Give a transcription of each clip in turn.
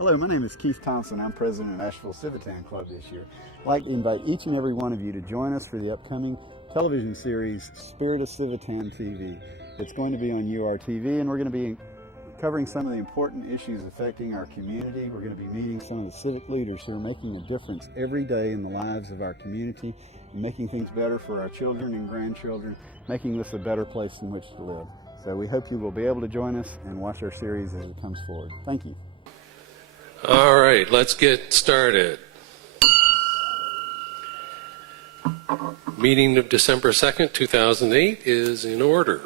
Hello, my name is Keith Thompson. I'm president of Asheville Civitan Club this year. I'd like to invite each and every one of you to join us for the upcoming television series, Spirit of Civitan TV. It's going to be on URTV, and we're going to be covering some of the important issues affecting our community. We're going to be meeting some of the civic leaders who are making a difference every day in the lives of our community, and making things better for our children and grandchildren, making this a better place in which to live. So we hope you will be able to join us and watch our series as it comes forward. Thank you. All right, let's get started. Meeting of December 2nd, 2008 is in order.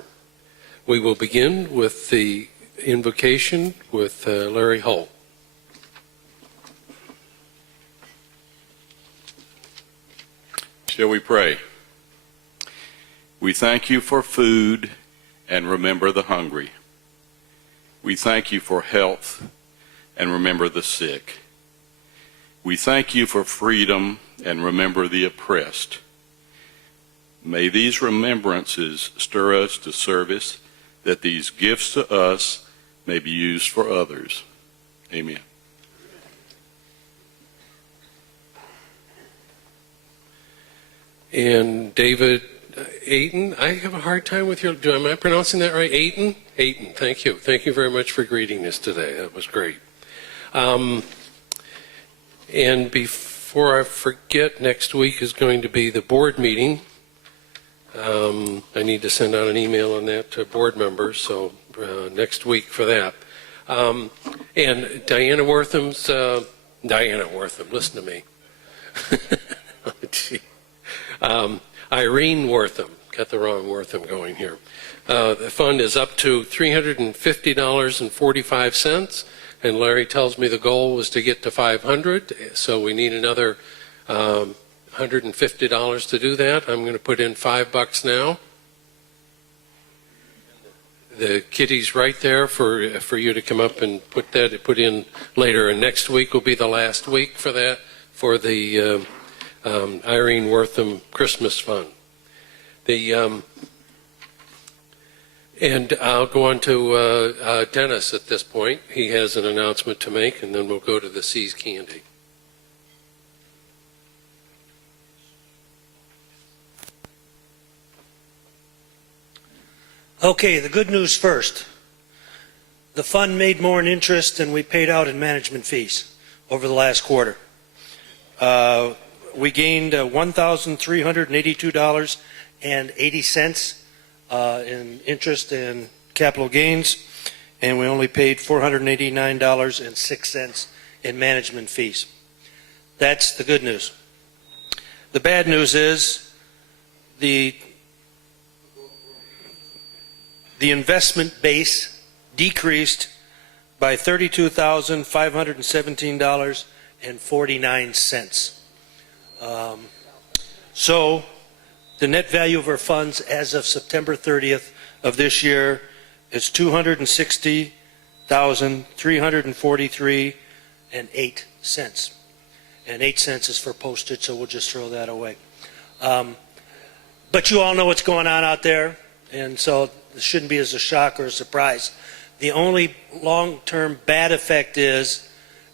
We will begin with the invocation with Larry Hull. Shall we pray? We thank you for food and remember the hungry. We thank you for health and remember the sick. We thank you for freedom and remember the oppressed. May these remembrances stir us to service, that these gifts to us may be used for others. Amen. And David Ayton, I have a hard time with your, am I pronouncing that right? Ayton? Ayton, thank you. Thank you very much for greeting us today. That was great. And before I forget, next week is going to be the board meeting. I need to send out an email on that to board members, so next week for that. And Diana Wortham's, listen to me. Irene Wortham, got the wrong Wortham going here. The fund is up to $350.45. And Larry tells me the goal was to get to 500, so we need another $150 to do that. I'm going to put in $5 now. The kitty's right there for you to come up and put in later. And next week will be the last week for that, for the Irene Wortham Christmas Fund. And I'll go on to Dennis at this point. He has an announcement to make, and then we'll go to the Seas Candy. Okay, the good news first. The fund made more in interest than we paid out in management fees over the last quarter. We gained $1,382.80 in interest and capital gains, and we only paid $489.06 in management fees. That's the good news. The bad news is the investment base decreased by $32,517.49. So the net value of our funds as of September 30th of this year is $260,343.08. And 8 cents is for postage, so we'll just throw that away. But you all know what's going on out there, and so it shouldn't be as a shock or a surprise. The only long-term bad effect is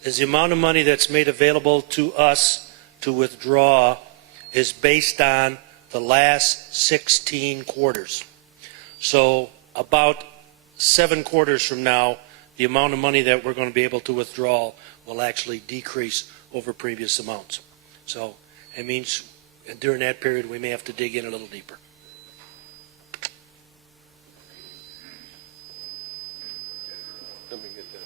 the amount of money that's made available to us to withdraw is based on the last 16 quarters. So about 7 quarters from now, the amount of money that we're going to be able to withdraw will actually decrease over previous amounts. So it means during that period we may have to dig in a little deeper. Let me get that.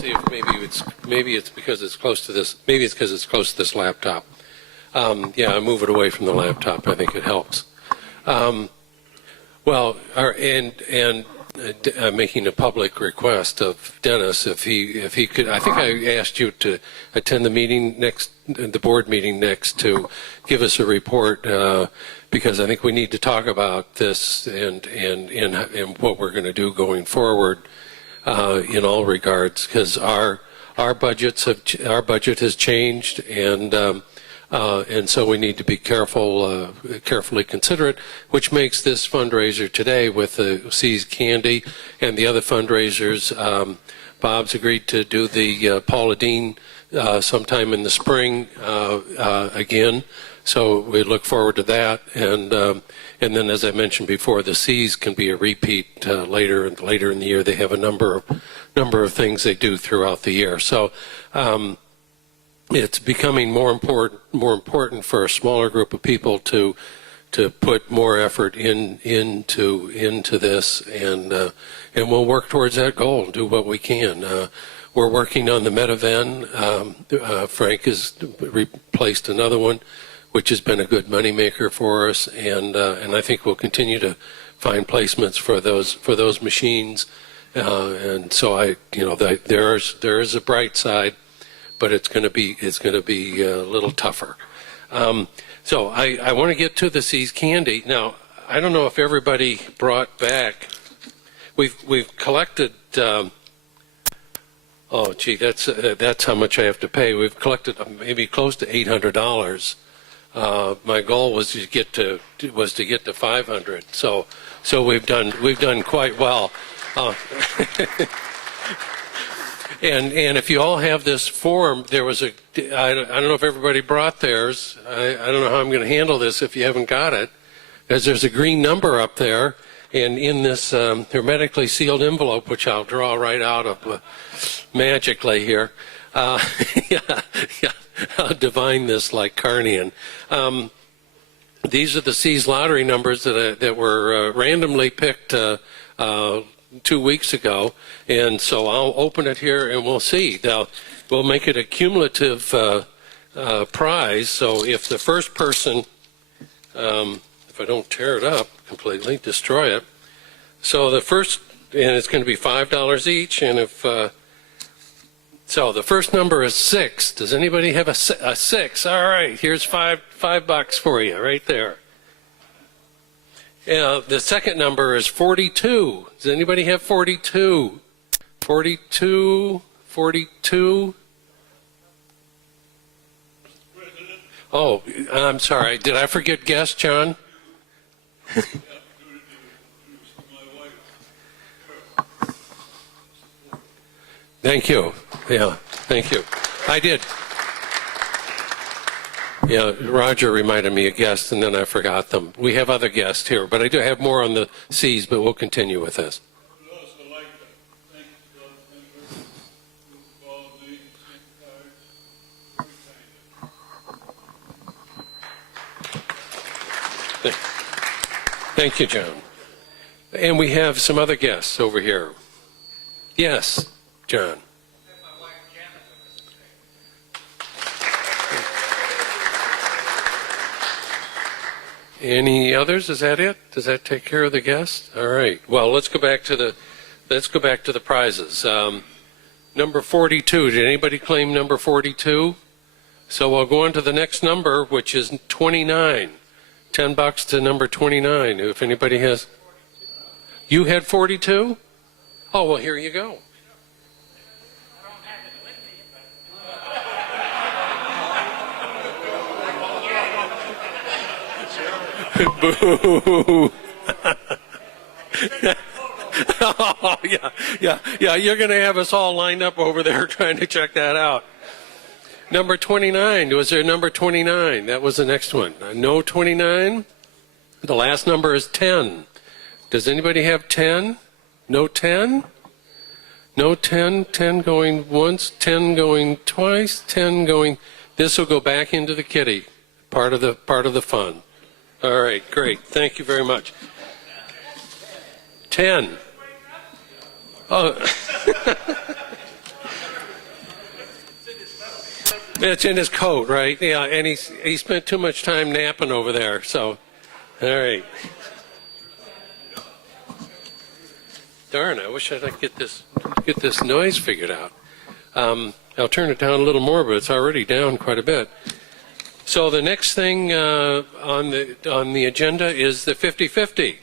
See if maybe it's because it's close to this. Maybe it's because it's close to this laptop. Yeah, I move it away from the laptop. I think it helps. Well, I'm making a public request of Dennis if he could. I think I asked you to attend the meeting next, the board meeting next, to give us a report because I think we need to talk about this and what we're going to do going forward. In all regards, because our our budget has changed, and so we need to be carefully considerate, which makes this fundraiser today with the Seas Candy and the other fundraisers. Bob's agreed to do the Paula Deen sometime in the spring again, so we look forward to that. And then, as I mentioned before, the Seas can be a repeat later in the year. They have a number of things they do throughout the year. So it's becoming more important for a smaller group of people to put more effort into this, and we'll work towards that goal and do what we can. We're working on the Metaven. Frank has replaced another one, which has been a good moneymaker for us, and I think we'll continue to find placements for those machines. And so there is a bright side, but it's going to be a little tougher. So I want to get to the Seas Candy now. I don't know if everybody brought back. We've collected. Oh, gee, that's how much I have to pay. We've collected maybe close to $800. My goal was to get to $500. So we've done quite well. And if you all have this form, there was I don't know if everybody brought theirs. I don't know how I'm going to handle this if you haven't got it, because there's a green number up there, and in this hermetically sealed envelope, which I'll draw right out of magically here. I'll divine this like Carnian. These are the Seas lottery numbers that were randomly picked 2 weeks ago, and so I'll open it here and we'll see. Now, we'll make it a cumulative prize, so if the first person, if I don't tear it up completely, destroy it, so the first, and it's going to be $5 each, and if, so the first number is 6. Does anybody have a 6? All right, here's $5 for you right there. The second number is 42. Does anybody have 42? 42, 42. Oh, I'm sorry. Did I forget guess, John? Thank you. Yeah, thank you. I did. Yeah, Roger reminded me of guests, and then I forgot them. We have other guests here, but I do have more on the Seas, but we'll continue with this. Thank you, John. And we have some other guests over here. Yes, John. Any others? Is that it? Does that take care of the guests? All right. Well, let's go back to the prizes. Number 42. Did anybody claim number 42? So I'll go on to the next number, which is 29. $10 to number 29. If anybody has. You had 42? Oh, well, here you go. Boo! Oh, yeah. You're going to have us all lined up over there trying to check that out. Number 29. Was there number 29? That was the next one. No 29. The last number is 10. Does anybody have 10? No 10? No 10. 10 going once. 10 going twice. 10 going. This will go back into the kitty. Part of the fun. All right, great. Thank you very much. 10. Oh. It's in his coat, right? Yeah, and he spent too much time napping over there. So, all right. Darn, I wish I'd get this noise figured out. I'll turn it down a little more, but it's already down quite a bit. So the next thing on the agenda is the 50-50.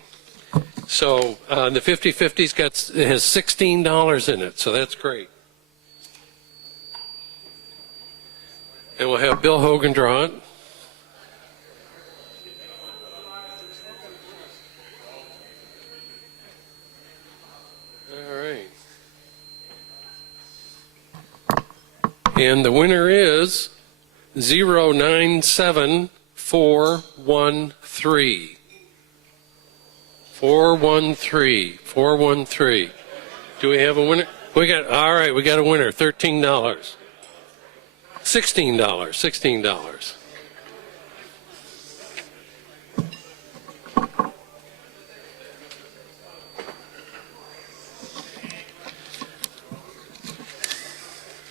So the 50-50's has $16 in it, so that's great. And we'll have Bill Hogan draw it. All right. And the winner is 097413. 413. Do we have a winner? All right, we got a winner, $13. $16.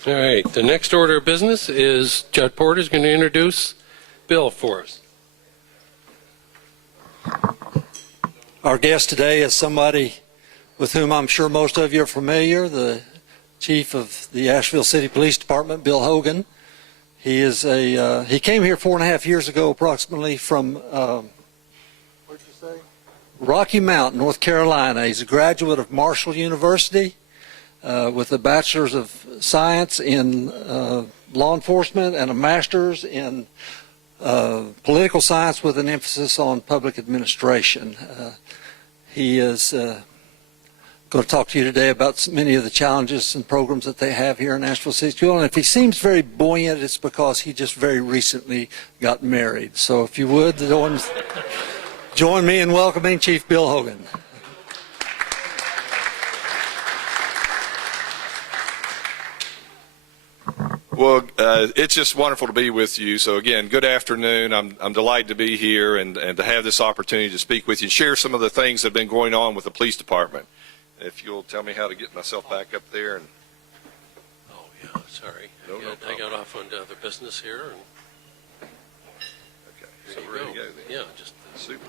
All right, the next order of business is Judd Porter is going to introduce Bill for us. Our guest today is somebody with whom I'm sure most of you are familiar, the Chief of the Asheville City Police Department, Bill Hogan. He is he came here 4.5 years ago approximately from, what did you say? Rocky Mount, North Carolina. He's a graduate of Marshall University with a Bachelor's of Science in Law Enforcement and a Master's in Political Science with an emphasis on public administration. He is going to talk to you today about many of the challenges and programs that they have here in Asheville City School. And if he seems very buoyant, it's because he just very recently got married. So if you would, join me in welcoming Chief Bill Hogan. Well, it's just wonderful to be with you. So again, good afternoon. I'm delighted to be here and to have this opportunity to speak with you and share some of the things that have been going on with the police department. If you'll tell me how to get myself back up there. And Oh, yeah, sorry. No I got off onto other business here. And okay, so there you we're ready to go then. Yeah, just Super.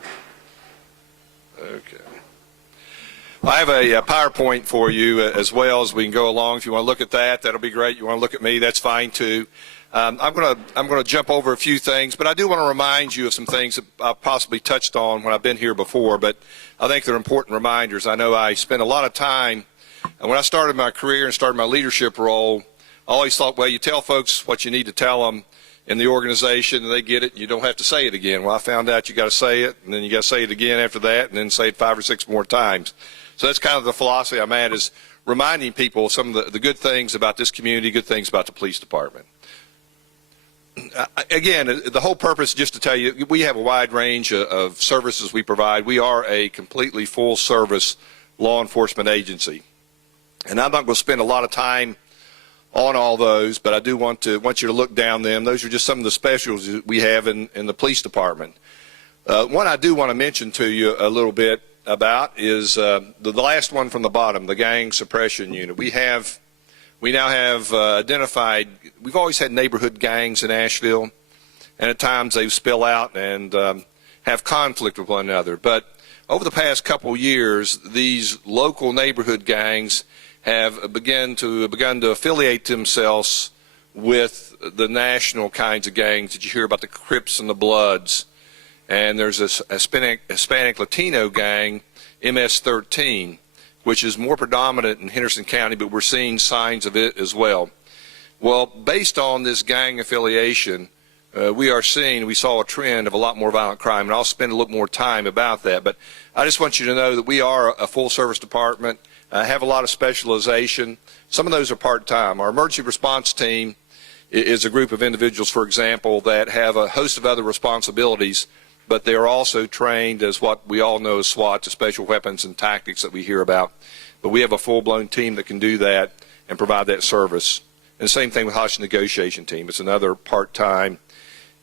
Okay. I have a PowerPoint for you as well as we can go along. If you want to look at that, that'll be great. You want to look at me, that's fine too. I'm going to jump over a few things, but I do want to remind you of some things that I've possibly touched on when I've been here before, but I think they're important reminders. I know I spent a lot of time, and when I started my career and started my leadership role, I always thought, well, you tell folks what you need to tell them in the organization, and they get it, and you don't have to say it again. Well, I found out you got to say it, and then you got to say it again after that, and then say it 5 or 6 more times. So that's kind of the philosophy I'm at, is reminding people some of the good things about this community, good things about the police department. Again, the whole purpose, just to tell you, we have a wide range of services we provide. We are a completely full-service law enforcement agency. And I'm not going to spend a lot of time on all those, but I do want you to look down them. Those are just some of the specials we have in the police department. One I do want to mention to you a little bit about is the last one from the bottom, the gang suppression unit. We now have identified, we've always had neighborhood gangs in Asheville, and at times they spill out and have conflict with one another. But over the past couple years, these local neighborhood gangs have begun to affiliate themselves with the national kinds of gangs that you hear about, the Crips and the Bloods. And there's a Hispanic Latino gang, MS-13, which is more predominant in Henderson County, but we're seeing signs of it as well. Well, based on this gang affiliation, we saw a trend of a lot more violent crime, and I'll spend a little more time about that. But I just want you to know that we are a full-service department, have a lot of specialization. Some of those are part-time. Our emergency response team is a group of individuals, for example, that have a host of other responsibilities, but they are also trained as what we all know as SWAT, the special weapons and tactics that we hear about. But we have a full-blown team that can do that and provide that service. And the same thing with hostage negotiation team. It's another part-time,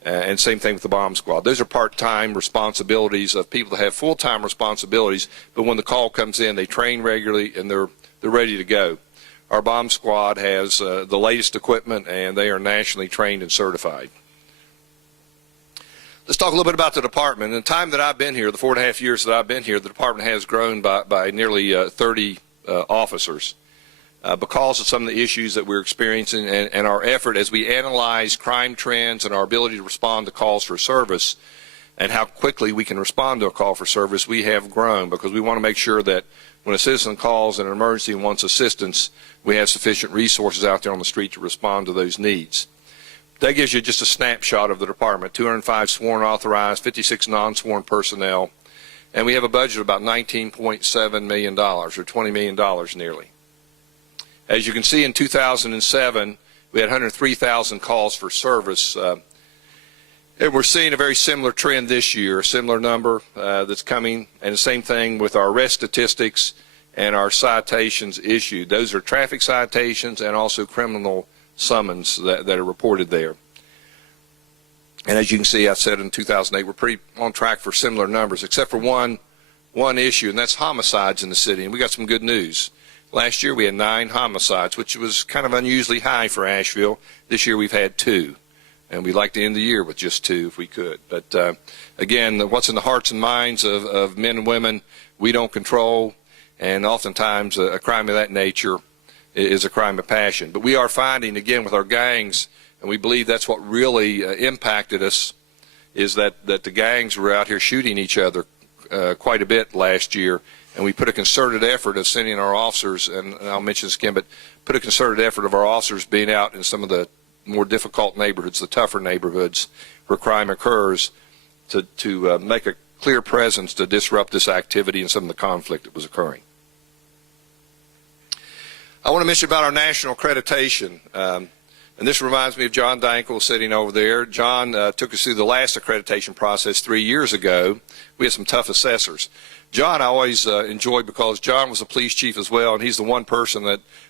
and same thing with the bomb squad. Those are part-time responsibilities of people that have full-time responsibilities, but when the call comes in, they train regularly and they're ready to go. Our bomb squad has the latest equipment, and they are nationally trained and certified. Let's talk a little bit about the department. In the time that I've been here, the 4.5 years that I've been here, the department has grown by nearly 30 officers because of some of the issues that we're experiencing and our effort as we analyze crime trends and our ability to respond to calls for service and how quickly we can respond to a call for service. We have grown because we want to make sure that when a citizen calls in an emergency and wants assistance, we have sufficient resources out there on the street to respond to those needs. that gives you just a snapshot of the department. 205 sworn authorized, 56 non-sworn personnel, and we have a budget of about $19.7 million, or $20 million nearly. As you can see, in 2007, we had 103,000 calls for service. And we're seeing a very similar trend this year, a similar number that's coming, and the same thing with our arrest statistics and our citations issued. Those are traffic citations and also criminal summons that are reported there. And as you can see, I said in 2008, we're pretty on track for similar numbers, except for one issue, and that's homicides in the city. And we got some good news. Last year we had 9 homicides, which was kind of unusually high for Asheville. This year we've had 2. And we'd like to end the year with just 2 if we could. But again, what's in the hearts and minds of men and women, we don't control. And oftentimes a crime of that nature is a crime of passion. But we are finding, again, with our gangs, and we believe that's what really impacted us, is that the gangs were out here shooting each other quite a bit last year. And we put a concerted effort of sending our officers, and I'll mention this again, but put a concerted effort of our officers being out in some of the more difficult neighborhoods, the tougher neighborhoods where crime occurs, to make a clear presence to disrupt this activity and some of the conflict that was occurring. I want to mention about our national accreditation. And this reminds me of John Dankel sitting over there. John took us through the last accreditation process 3 years ago. We had some tough assessors. John I always enjoyed, because John was a police chief as well, and he's the one person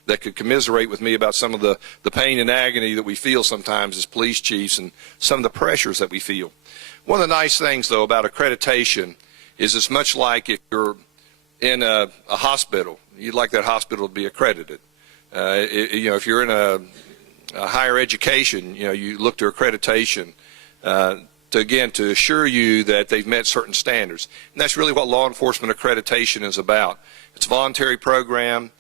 that could commiserate with me about some of the pain and agony that we feel sometimes as police chiefs and some of the pressures that we feel. One of the nice things, though, about accreditation is it's much like if you're in a hospital. You'd like that hospital to be accredited. If you're in a higher education, you look to accreditation to assure you that they've met certain standards. And that's really what law enforcement accreditation is about. It's a voluntary program,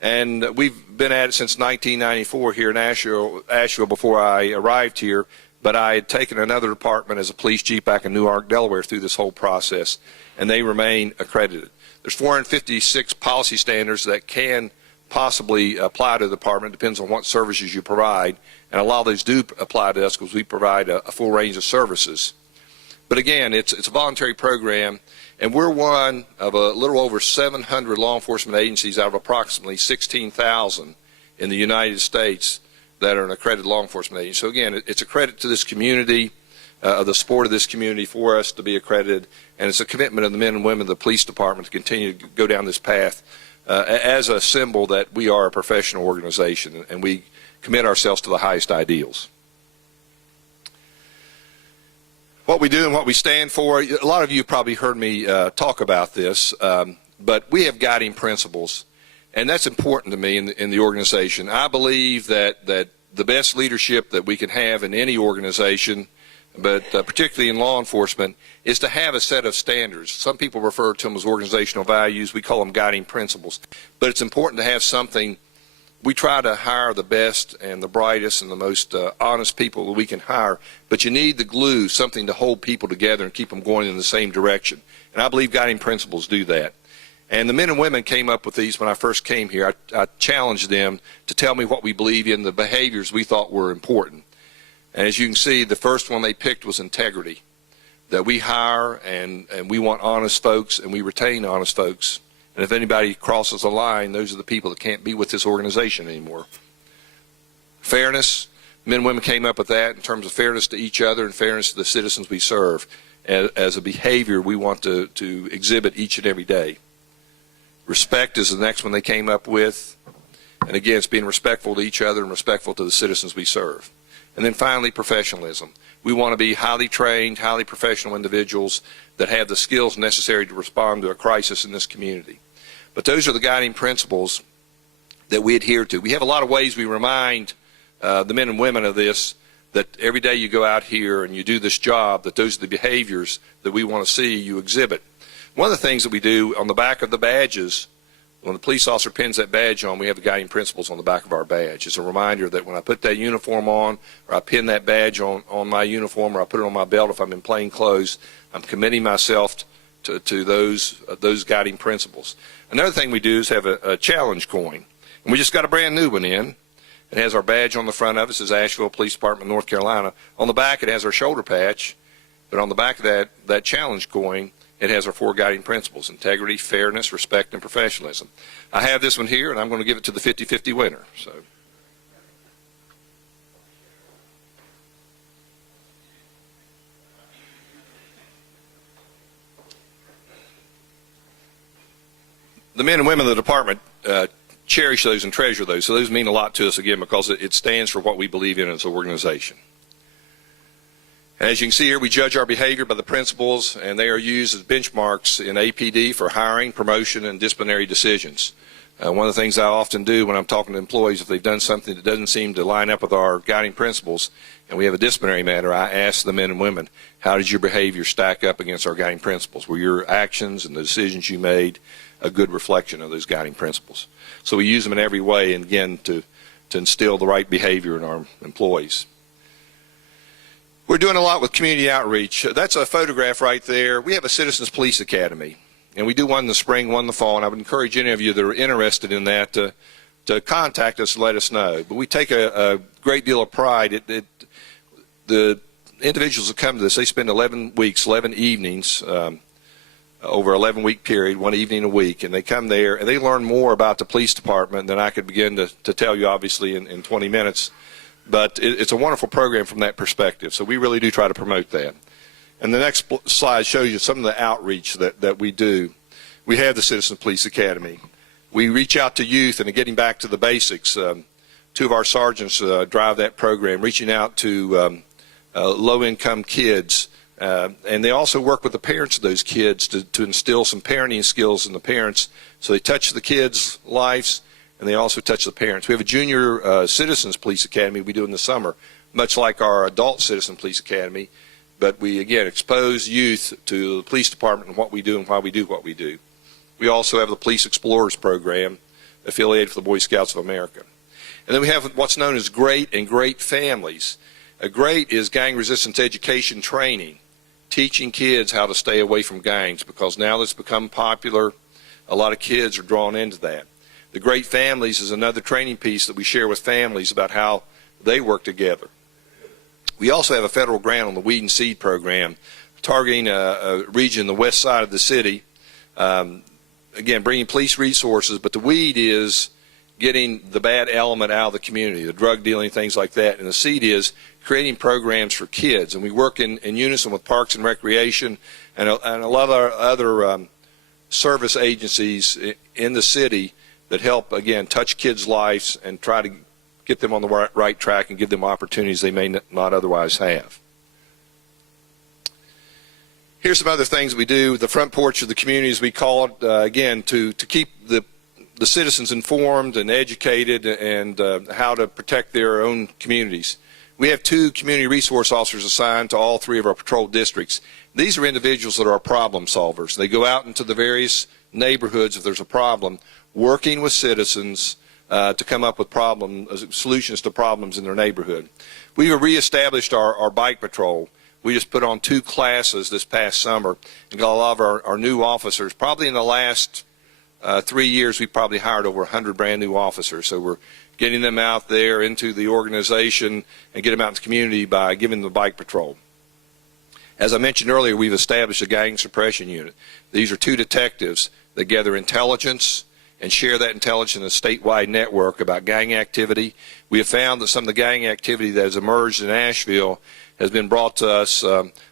and we've been at it since 1994 here in Asheville before I arrived here, but I had taken another department as a police chief back in Newark, Delaware through this whole process, and they remain accredited. There's 456 policy standards that can possibly apply to the department. Depends on what services you provide, and a lot of those do apply to us because we provide a full range of services. But again, it's a voluntary program, and we're one of a little over 700 law enforcement agencies out of approximately 16,000 in the United States that are an accredited law enforcement agency. So again, it's a credit to this community, the support of this community for us to be accredited, and it's a commitment of the men and women of the police department to continue to go down this path as a symbol that we are a professional organization and we commit ourselves to the highest ideals. What we do and what we stand for, a lot of you probably heard me talk about this, but we have guiding principles, and that's important to me in the organization. I believe that the best leadership that we can have in any organization, but particularly in law enforcement, is to have a set of standards. Some people refer to them as organizational values. We call them guiding principles. But it's important to have something. We try to hire the best and the brightest and the most honest people that we can hire, but you need the glue, something to hold people together and keep them going in the same direction. And I believe guiding principles do that. And the men and women came up with these when I first came here. I challenged them to tell me what we believe in, the behaviors we thought were important. And as you can see, the first one they picked was integrity, that we hire and we want honest folks and we retain honest folks. And if anybody crosses the line, those are the people that can't be with this organization anymore. Fairness, men and women came up with that in terms of fairness to each other and fairness to the citizens we serve as a behavior we want to exhibit each and every day. Respect is the next one they came up with. And again, it's being respectful to each other and respectful to the citizens we serve. And then finally, professionalism. We want to be highly trained, highly professional individuals that have the skills necessary to respond to a crisis in this community. But those are the guiding principles that we adhere to. We have a lot of ways we remind the men and women of this, that every day you go out here and you do this job, that those are the behaviors that we want to see you exhibit. One of the things that we do on the back of the badges, when the police officer pins that badge on, we have the guiding principles on the back of our badge. It's a reminder that when I put that uniform on, or I pin that badge on my uniform, or I put it on my belt if I'm in plain clothes, I'm committing myself to those guiding principles. Another thing we do is have a challenge coin. And we just got a brand new one in. It has our badge on the front of it. It says Asheville Police Department, North Carolina. On the back, it has our shoulder patch. But on the back of that challenge coin, it has our 4 guiding principles: integrity, fairness, respect, and professionalism. I have this one here, and I'm going to give it to the 50-50 winner. So. The men and women of the department cherish those and treasure those. So those mean a lot to us, again, because it stands for what we believe in as an organization. As you can see here, we judge our behavior by the principles, and they are used as benchmarks in APD for hiring, promotion, and disciplinary decisions. One of the things I often do when I'm talking to employees, if they've done something that doesn't seem to line up with our guiding principles, and we have a disciplinary matter, I ask the men and women, how did your behavior stack up against our guiding principles? Were your actions and the decisions you made a good reflection of those guiding principles? So we use them in every way, and again, to instill the right behavior in our employees. We're doing a lot with community outreach. That's a photograph right there. We have a Citizens Police Academy, and we do one in the spring, one in the fall, and I would encourage any of you that are interested in that to contact us and let us know. But we take a great deal of pride. The individuals that come to this, they spend 11 weeks, 11 evenings, over an 11-week period, 1 evening a week, and they come there and they learn more about the police department than I could begin to tell you, obviously, in 20 minutes. But it's a wonderful program from that perspective, so we really do try to promote that. And the next slide shows you some of the outreach that we do. We have the Citizen Police Academy. We reach out to youth, and getting back to the basics, 2 of our sergeants drive that program, reaching out to low-income kids. And they also work with the parents of those kids to instill some parenting skills in the parents, so they touch the kids' lives, and they also touch the parents. We have a junior Citizens Police Academy we do in the summer, much like our adult Citizen Police Academy, but we, again, expose youth to the police department and what we do and why we do what we do. We also have the Police Explorers program affiliated with the Boy Scouts of America. And then we have what's known as GREAT and GREAT families. GREAT is gang resistance education training, teaching kids how to stay away from gangs, because now that's become popular, a lot of kids are drawn into that. The GREAT families is another training piece that we share with families about how they work together. We also have a federal grant on the Weed and Seed program, targeting a region, the west side of the city. Again, bringing police resources, but the weed is getting the bad element out of the community, the drug dealing, things like that. And the seed is creating programs for kids. And we work in unison with Parks and Recreation and a lot of other service agencies in the city that help, again, touch kids' lives and try to get them on the right track and give them opportunities they may not otherwise have. Here's some other things we do. The front porch of the community, as we call it, again, to keep the citizens informed and educated and how to protect their own communities. We have 2 community resource officers assigned to all 3 of our patrol districts. These are individuals that are problem solvers. They go out into the various neighborhoods if there's a problem, working with citizens to come up with solutions to problems in their neighborhood. We've reestablished our bike patrol. We just put on 2 classes this past summer and got a lot of our new officers. Probably in the last 3 years, we've probably hired over 100 brand new officers. So we're getting them out there into the organization and get them out in the community by giving them the bike patrol. As I mentioned earlier, we've established a gang suppression unit. These are 2 detectives that gather intelligence and share that intelligence in a statewide network about gang activity. We have found that some of the gang activity that has emerged in Asheville has been brought to us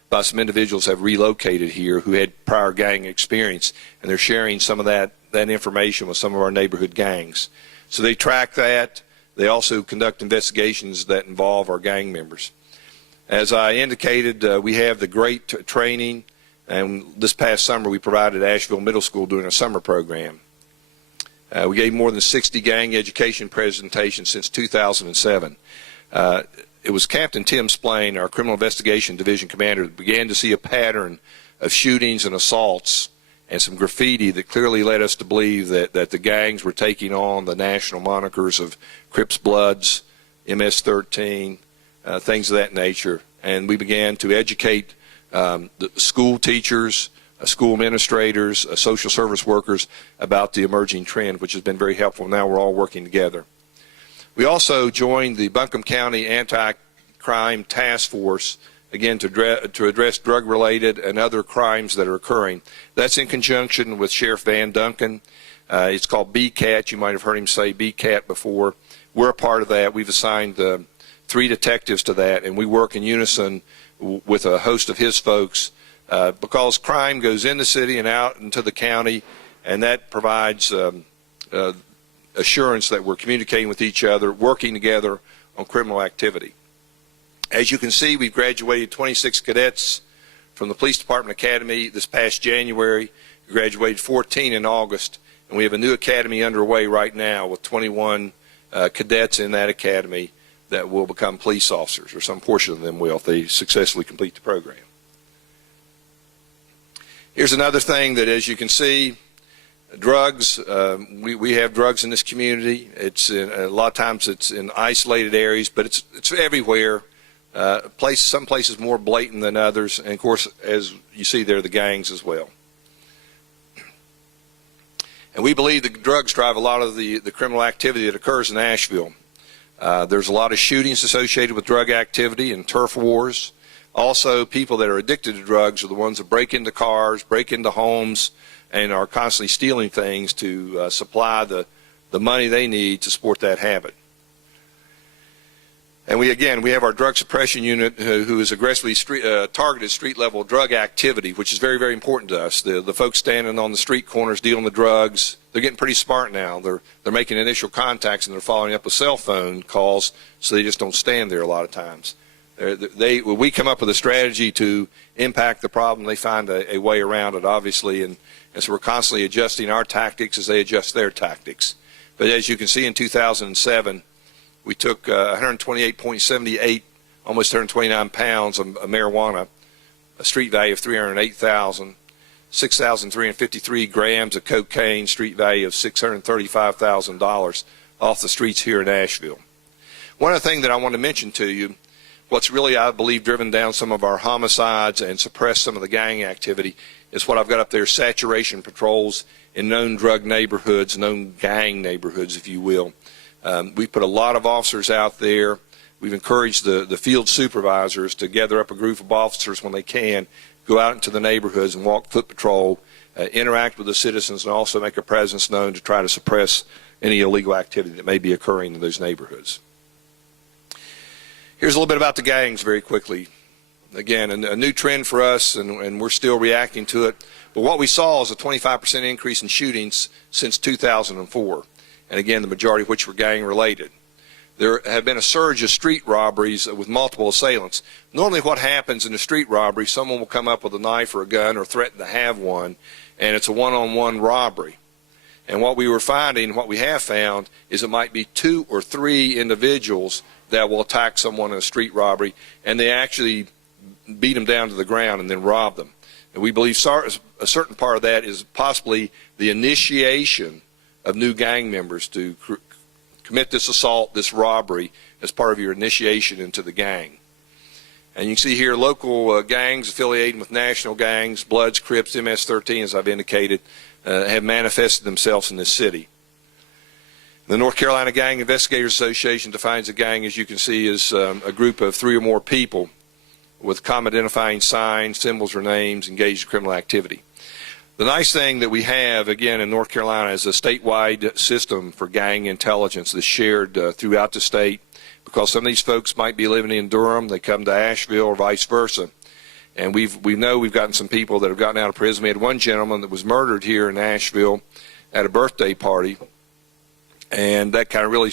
by some individuals who have relocated here who had prior gang experience, and they're sharing some of that information with some of our neighborhood gangs. So they track that. They also conduct investigations that involve our gang members. As I indicated, we have the GREAT training, and this past summer we provided Asheville Middle School doing a summer program. We gave more than 60 gang education presentations since 2007. It was Captain Tim Splain, our Criminal Investigation Division Commander, that began to see a pattern of shootings and assaults and some graffiti that clearly led us to believe that the gangs were taking on the national monikers of Crips Bloods, MS-13, things of that nature. And we began to educate the school teachers, school administrators, social service workers about the emerging trend, which has been very helpful. Now we're all working together. We also joined the Buncombe County Anti-Crime Task Force, again, to address drug-related and other crimes that are occurring. That's in conjunction with Sheriff Van Duncan. It's called BCAT. You might have heard him say BCAT before. We're a part of that. We've assigned 3 detectives to that, and we work in unison with a host of his folks because crime goes in the city and out into the county, and that provides assurance that we're communicating with each other, working together on criminal activity. As you can see, we've graduated 26 cadets from the Police Department Academy this past January. We graduated 14 in August, and we have a new academy underway right now with 21 cadets in that academy that will become police officers, or some portion of them will, if they successfully complete the program. Here's another thing that, as you can see, drugs, we have drugs in this community. It's a lot of times it's in isolated areas, but it's everywhere. Some places more blatant than others, and of course, as you see there, the gangs as well. And we believe the drugs drive a lot of the criminal activity that occurs in Asheville. There's a lot of shootings associated with drug activity and turf wars. Also, people that are addicted to drugs are the ones that break into cars, break into homes, and are constantly stealing things to supply the money they need to support that habit. And we have our drug suppression unit who is aggressively targeted street-level drug activity, which is very, very important to us. The folks standing on the street corners dealing with drugs, they're getting pretty smart now. They're making initial contacts and they're following up with cell phone calls, so they just don't stand there a lot of times. When we come up with a strategy to impact the problem, they find a way around it, obviously, and so we're constantly adjusting our tactics as they adjust their tactics. But as you can see, in 2007, we took 128.78, almost 129 pounds of marijuana, a street value of $308,000, 6,353 grams of cocaine, street value of $635,000 off the streets here in Asheville. One other thing that I want to mention to you, what's really, I believe, driven down some of our homicides and suppressed some of the gang activity is what I've got up there, saturation patrols in known drug neighborhoods, known gang neighborhoods, if you will. We've put a lot of officers out there. We've encouraged the field supervisors to gather up a group of officers when they can, go out into the neighborhoods and walk foot patrol, interact with the citizens, and also make a presence known to try to suppress any illegal activity that may be occurring in those neighborhoods. Here's a little bit about the gangs very quickly. Again, a new trend for us, and we're still reacting to it. But what we saw is a 25% increase in shootings since 2004. And again, the majority of which were gang-related. There have been a surge of street robberies with multiple assailants. Normally what happens in a street robbery, someone will come up with a knife or a gun or threaten to have one, and it's a one-on-one robbery. And what we were finding, what we have found, is it might be 2 or 3 individuals that will attack someone in a street robbery, and they actually beat them down to the ground and then rob them. And we believe a certain part of that is possibly the initiation of new gang members to commit this assault, this robbery, as part of your initiation into the gang. And you can see here local gangs affiliating with national gangs, Bloods, Crips, MS-13, as I've indicated, have manifested themselves in this city. The North Carolina Gang Investigators Association defines a gang, as you can see, as a group of 3 or more people with common identifying signs, symbols, or names engaged in criminal activity. The nice thing that we have, again, in North Carolina is a statewide system for gang intelligence that's shared throughout the state, because some of these folks might be living in Durham, they come to Asheville, or vice versa. And we know we've gotten some people that have gotten out of prison. We had one gentleman that was murdered here in Asheville at a birthday party, and that kind of really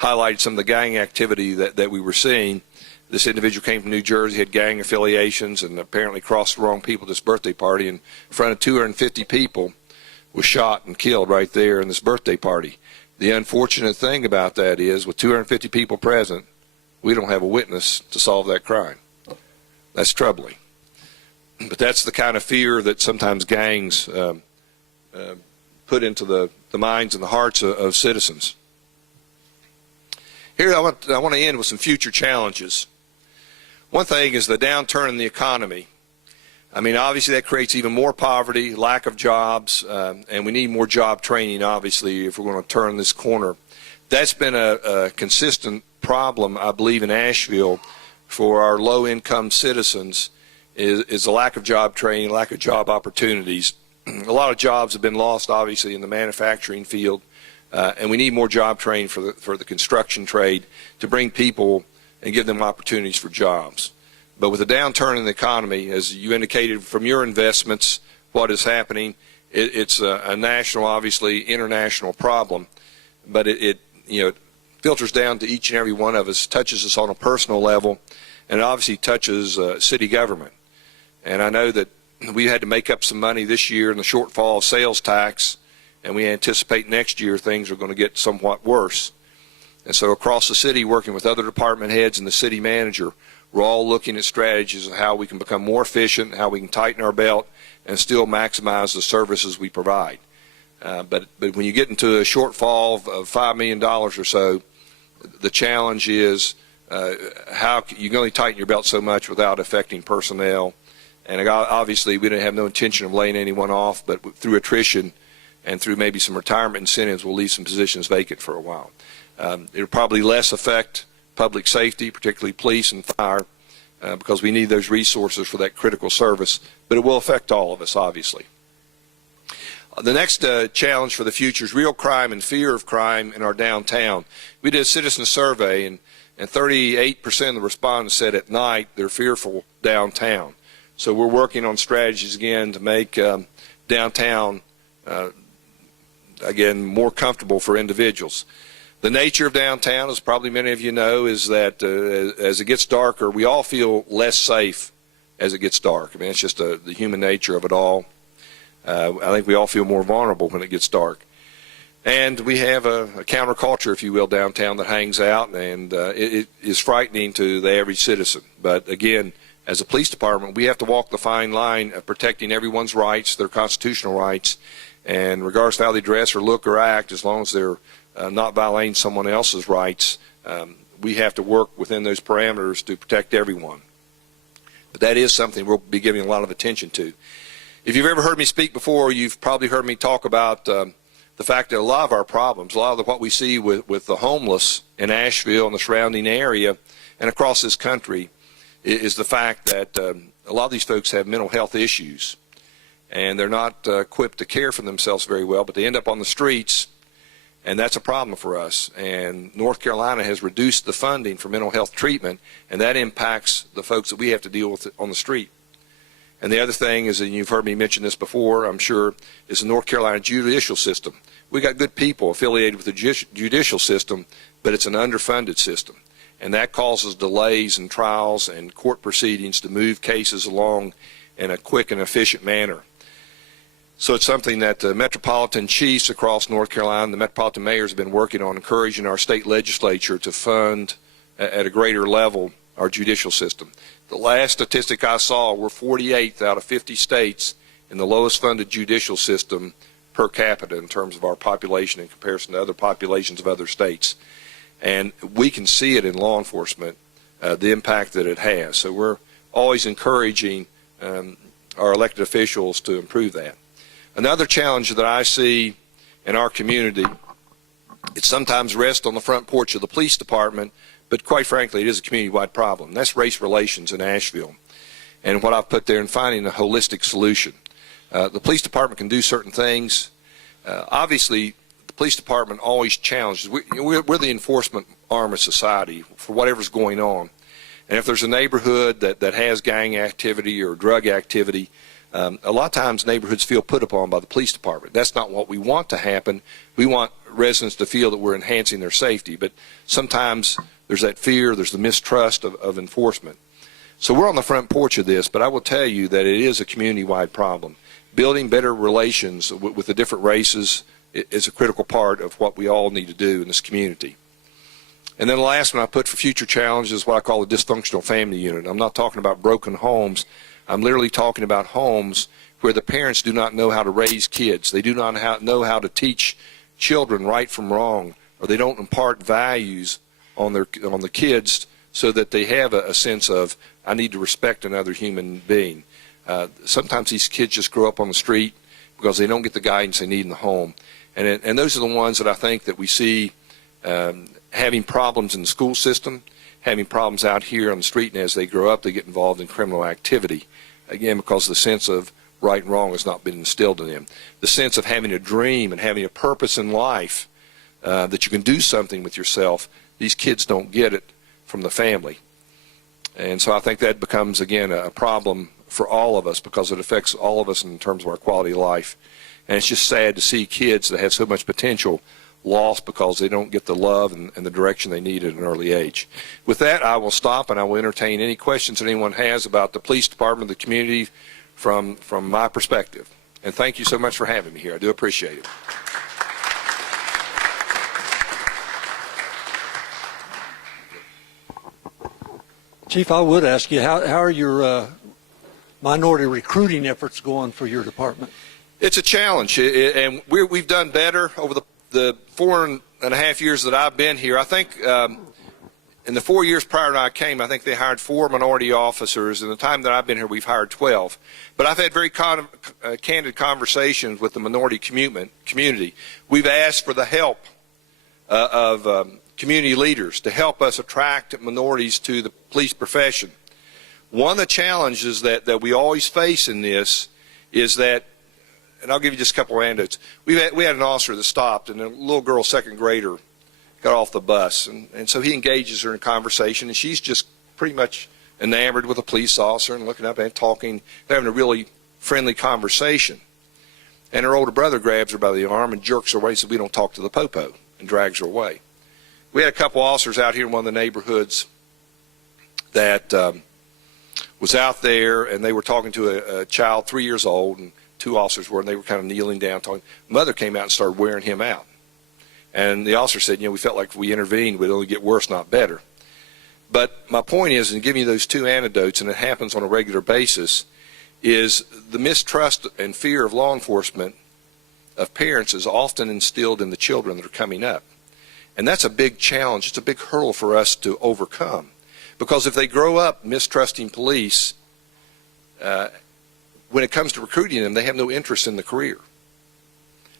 highlighted some of the gang activity that we were seeing. This individual came from New Jersey, had gang affiliations, and apparently crossed the wrong people at this birthday party. In front of 250 people, was shot and killed right there in this birthday party. The unfortunate thing about that is, with 250 people present, we don't have a witness to solve that crime. That's troubling. But that's the kind of fear that sometimes gangs put into the minds and the hearts of citizens. Here I want to end with some future challenges. One thing is the downturn in the economy. I mean, obviously that creates even more poverty, lack of jobs, and we need more job training, obviously, if we're going to turn this corner. That's been a consistent problem, I believe, in Asheville for our low-income citizens is a lack of job training, lack of job opportunities. A lot of jobs have been lost, obviously, in the manufacturing field, and we need more job training for the construction trade to bring people and give them opportunities for jobs. But with the downturn in the economy, as you indicated from your investments, what is happening, it's a national, obviously international problem, but it filters down to each and every one of us, touches us on a personal level, and it obviously touches city government. And I know that we had to make up some money this year in the shortfall of sales tax, and we anticipate next year things are going to get somewhat worse. And so across the city, working with other department heads and the city manager, we're all looking at strategies of how we can become more efficient, how we can tighten our belt, and still maximize the services we provide. But when you get into a shortfall of $5 million or so, the challenge is how you can only tighten your belt so much without affecting personnel. And obviously, we didn't have no intention of laying anyone off, but through attrition and through maybe some retirement incentives, we'll leave some positions vacant for a while. It'll probably less affect public safety, particularly police and fire, because we need those resources for that critical service, but it will affect all of us, obviously. The next challenge for the future is real crime and fear of crime in our downtown. We did a citizen survey, and 38% of the respondents said at night they're fearful downtown. So we're working on strategies again to make downtown, again, more comfortable for individuals. The nature of downtown, as probably many of you know, is that as it gets darker, we all feel less safe as it gets dark. I mean, it's just the human nature of it all. I think we all feel more vulnerable when it gets dark. And we have a counterculture, if you will, downtown that hangs out, and it is frightening to the average citizen. But again, as a police department, we have to walk the fine line of protecting everyone's rights, their constitutional rights, and regardless of how they dress or look or act, as long as they're not violating someone else's rights, we have to work within those parameters to protect everyone. But that is something we'll be giving a lot of attention to. If you've ever heard me speak before, you've probably heard me talk about the fact that a lot of our problems, a lot of what we see with the homeless in Asheville and the surrounding area and across this country is the fact that a lot of these folks have mental health issues, and they're not equipped to care for themselves very well, but they end up on the streets. And that's a problem for us. And North Carolina has reduced the funding for mental health treatment, and that impacts the folks that we have to deal with on the street. And the other thing is, and you've heard me mention this before, I'm sure, is the North Carolina judicial system. We got good people affiliated with the judicial system, but it's an underfunded system. And that causes delays in trials and court proceedings to move cases along in a quick and efficient manner. So it's something that the metropolitan chiefs across North Carolina, the metropolitan mayors have been working on, encouraging our state legislature to fund at a greater level our judicial system. The last statistic I saw, we're 48th out of 50 states in the lowest funded judicial system per capita in terms of our population in comparison to other populations of other states. And we can see it in law enforcement, the impact that it has. So we're always encouraging our elected officials to improve that. Another challenge that I see in our community, it sometimes rests on the front porch of the police department, but quite frankly, it is a community-wide problem. That's race relations in Asheville. And what I've put there in finding a holistic solution. The police department can do certain things. Obviously, the police department always challenges. We're the enforcement arm of society for whatever's going on. And if there's a neighborhood that has gang activity or drug activity, a lot of times neighborhoods feel put upon by the police department. That's not what we want to happen. We want residents to feel that we're enhancing their safety. But sometimes there's that fear, there's the mistrust of enforcement. So we're on the front porch of this, but I will tell you that it is a community-wide problem. Building better relations with the different races is a critical part of what we all need to do in this community. And then the last one I put for future challenges is what I call a dysfunctional family unit. I'm not talking about broken homes. I'm literally talking about homes where the parents do not know how to raise kids. They do not know how to teach children right from wrong, or they don't impart values on the kids so that they have a sense of, I need to respect another human being. Sometimes these kids just grow up on the street because they don't get the guidance they need in the home. And those are the ones that I think that we see having problems in the school system, having problems out here on the street, and as they grow up, they get involved in criminal activity. Again, because the sense of right and wrong has not been instilled in them. The sense of having a dream and having a purpose in life, that you can do something with yourself, these kids don't get it from the family. And so I think that becomes, again, a problem for all of us because it affects all of us in terms of our quality of life. And it's just sad to see kids that have so much potential lost because they don't get the love and the direction they need at an early age. With that, I will stop and I will entertain any questions that anyone has about the police department, the community, from my perspective. And thank you so much for having me here. I do appreciate it. Chief, I would ask you, how are your minority recruiting efforts going for your department? It's a challenge, and we've done better over the 4.5 years that I've been here. I think in the 4 years prior to I came, I think they hired 4 minority officers. In the time that I've been here, we've hired 12. But I've had very candid conversations with the minority community. We've asked for the help of community leaders to help us attract minorities to the police profession. One of the challenges that we always face in this is that, and I'll give you just a couple of anecdotes. We had an officer that stopped, and a little girl, second grader, got off the bus. And so he engages her in a conversation, and she's just pretty much enamored with a police officer and looking up and talking, having a really friendly conversation. And her older brother grabs her by the arm and jerks her away and says, "We don't talk to the popo," and drags her away. We had a couple officers out here in one of the neighborhoods that was out there, and they were talking to a child 3 years old, and 2 officers were, and they were kind of kneeling down talking. Mother came out and started wearing him out. And the officer said, we felt like if we intervened, we'd only get worse, not better. But my point is, in giving you those 2 anecdotes, and it happens on a regular basis, is the mistrust and fear of law enforcement of parents is often instilled in the children that are coming up. And that's a big challenge. It's a big hurdle for us to overcome. Because if they grow up mistrusting police, when it comes to recruiting them, they have no interest in the career.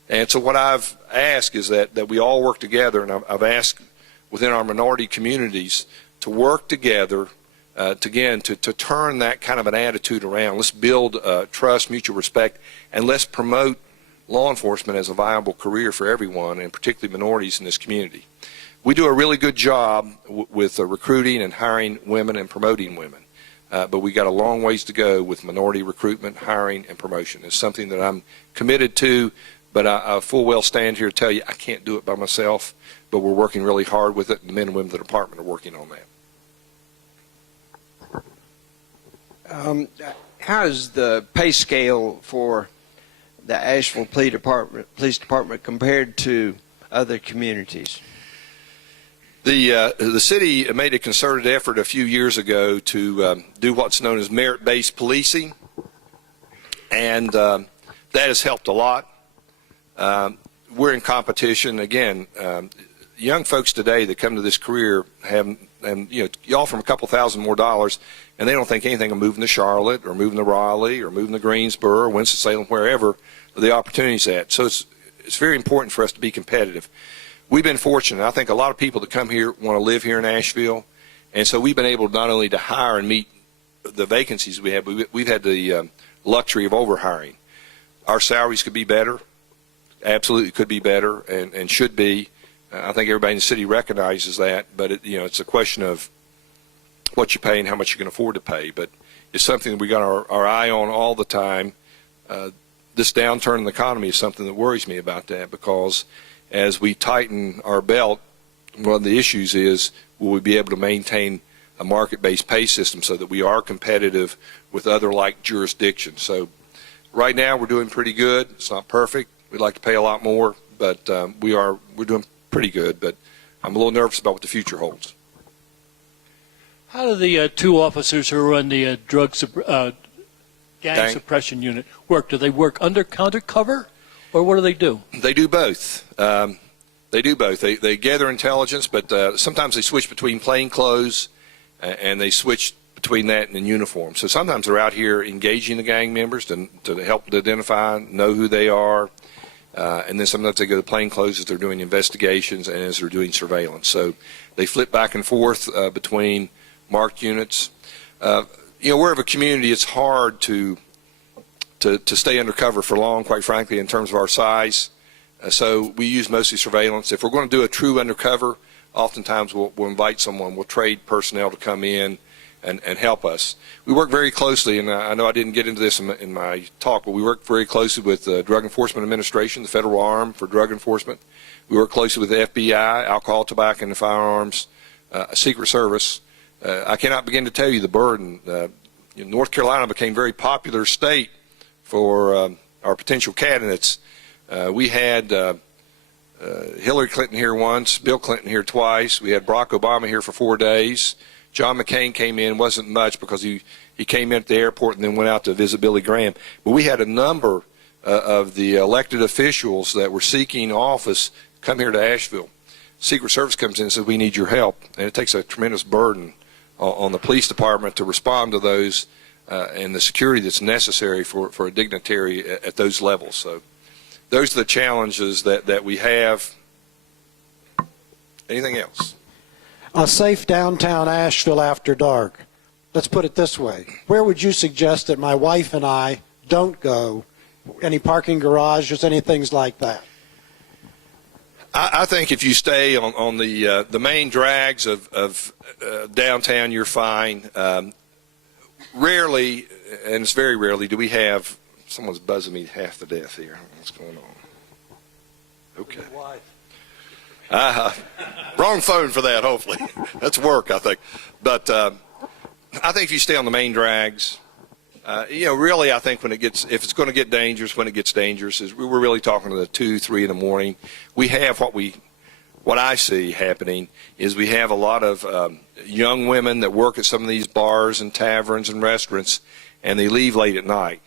And so what I've asked is that we all work together, and I've asked within our minority communities to work together to turn that kind of an attitude around. Let's build trust, mutual respect, and let's promote law enforcement as a viable career for everyone, and particularly minorities in this community. We do a really good job with recruiting and hiring women and promoting women. But we got a long ways to go with minority recruitment, hiring, and promotion. It's something that I'm committed to, but I full well stand here to tell you I can't do it by myself, but we're working really hard with it, and the men and women of the department are working on that. How is the pay scale for the Asheville Police Department compared to other communities? The city made a concerted effort a few years ago to do what's known as merit-based policing, and that has helped a lot. We're in competition. Again, young folks today that come to this career you offer them a couple $1,000 more dollars, and they don't think anything of moving to Charlotte or moving to Raleigh or moving to Greensboro or Winston-Salem, wherever the opportunity's at. So it's very important for us to be competitive. We've been fortunate. I think a lot of people that come here want to live here in Asheville, and so we've been able not only to hire and meet the vacancies we have, but we've had the luxury of overhiring. Our salaries could be better, absolutely could be better, and should be. I think everybody in the city recognizes that, but it's a question of what you pay and how much you can afford to pay. But it's something that we got our eye on all the time. This downturn in the economy is something that worries me about that, because as we tighten our belt, one of the issues is, will we be able to maintain a market-based pay system so that we are competitive with other like jurisdictions? So right now we're doing pretty good. It's not perfect. We'd like to pay a lot more, but we're doing pretty good. But I'm a little nervous about what the future holds. How do the 2 officers who run the gang suppression unit work? Do they work under cover? Or what do they do? They do both. They gather intelligence, but sometimes they switch between plain clothes and they switch between that and in uniform. So sometimes they're out here engaging the gang members to help to identify, know who they are. And then sometimes they go to plainclothes as they're doing investigations and as they're doing surveillance. So they flip back and forth between marked units. We're of a community, it's hard to stay undercover for long, quite frankly, in terms of our size. So we use mostly surveillance. If we're going to do a true undercover, oftentimes we'll invite someone, we'll trade personnel to come in and help us. We work very closely, and I know I didn't get into this in my talk, but we work very closely with the Drug Enforcement Administration, the federal arm for drug enforcement. We work closely with the FBI, alcohol, tobacco, and firearms, Secret Service. I cannot begin to tell you the burden. North Carolina became a very popular state for our potential candidates. We had Hillary Clinton here once, Bill Clinton here twice. We had Barack Obama here for 4 days. John McCain came in, wasn't much because he came in at the airport and then went out to visit Billy Graham. But we had a number of the elected officials that were seeking office come here to Asheville. Secret Service comes in and says, we need your help. And it takes a tremendous burden on the police department to respond to those and the security that's necessary for a dignitary at those levels. So those are the challenges that we have. Anything else? A safe downtown Asheville after dark. Let's put it this way. Where would you suggest that my wife and I don't go? Any parking garages, any things like that? I think if you stay on the main drags of downtown, you're fine. Rarely, and it's very rarely, do we have someone's buzzing me half to death here. What's going on? Okay. Wrong phone for that, hopefully. That's work, I think. But I think if you stay on the main drags, really I think if it's going to get dangerous, when it gets dangerous, is we're really talking to the 2, 3 in the morning. We have what I see happening is we have a lot of young women that work at some of these bars and taverns and restaurants, and they leave late at night.